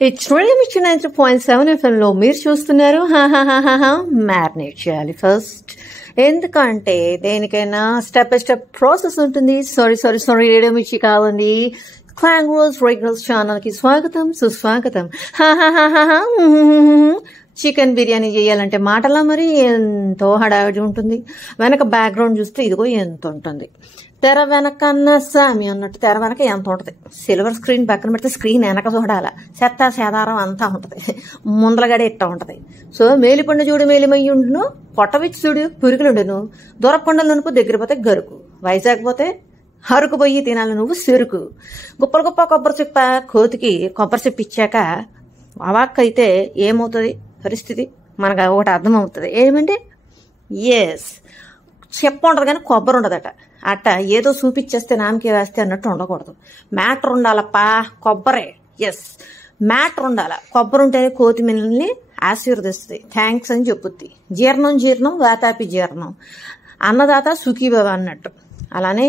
It's radio మిర్చి 93.7 ఎఫ్ఎంలో మీరు చూస్తున్నారు. మ్యారినేట్ చేయాలి ఫస్ట్, ఎందుకంటే దేనికైనా స్టెప్ బై స్టెప్ ప్రాసెస్ ఉంటుంది. సారీ రేడియో మిర్చి కాదండి. క్లాంగ్ రోల్స్ రెగ్యులర్స్ ఛానల్కి స్వాగతం, సుస్వాగతం. చికెన్ బిర్యానీ చేయాలంటే మాటలా మరి ఎంతో హడావిడి ఉంటుంది. వెనక బ్యాక్గ్రౌండ్ చూస్తే ఇదిగో ఎంత ఉంటుంది. తెర వెనకన్న సామి అన్నట్టు తెర వెనక ఎంత ఉంటుంది. సిల్వర్ స్క్రీన్ పక్కన పెడితే స్క్రీన్ వెనక చూడాల, చెత్త సేదారం అంతా ఉంటుంది, ముందలగడే ఇట్ట ఉంటుంది. సో మేలిపండు చూడు మేలిమయ్యుండును, పొట్టవిచ్చి చూడు పురుగులుండును, దూరపండులనుకు దగ్గర పోతే గరుకు, వైజాగ్ పోతే హరుకు పోయి తినాలి నువ్వు చెరుకు. గుప్పలు గొప్ప కొబ్బరి చిప్ప కోతికి కొబ్బరి చిప్ప ఇచ్చాక అవాక్కైతే ఏమవుతుంది పరిస్థితి మనకు ఒకటి అర్థమవుతుంది. ఏమంటే ఎస్ చెప్ప ఉంటుంది కానీ కొబ్బరి ఉండదట. అట్ట ఏదో చూపించేస్తే నామకే వేస్తే అన్నట్టు ఉండకూడదు. మ్యాటర్ ఉండాలప్పా, కొబ్బరే. ఎస్ మ్యాటర్ ఉండాల. కొబ్బరి ఉంటేనే కోతి మిల్ని ఆశీర్వదిస్తుంది, థ్యాంక్స్ అని చెప్పుద్ది. జీర్ణం వాతాపి జీర్ణం, అన్నదాత సుఖీభవ అన్నట్టు. అలానే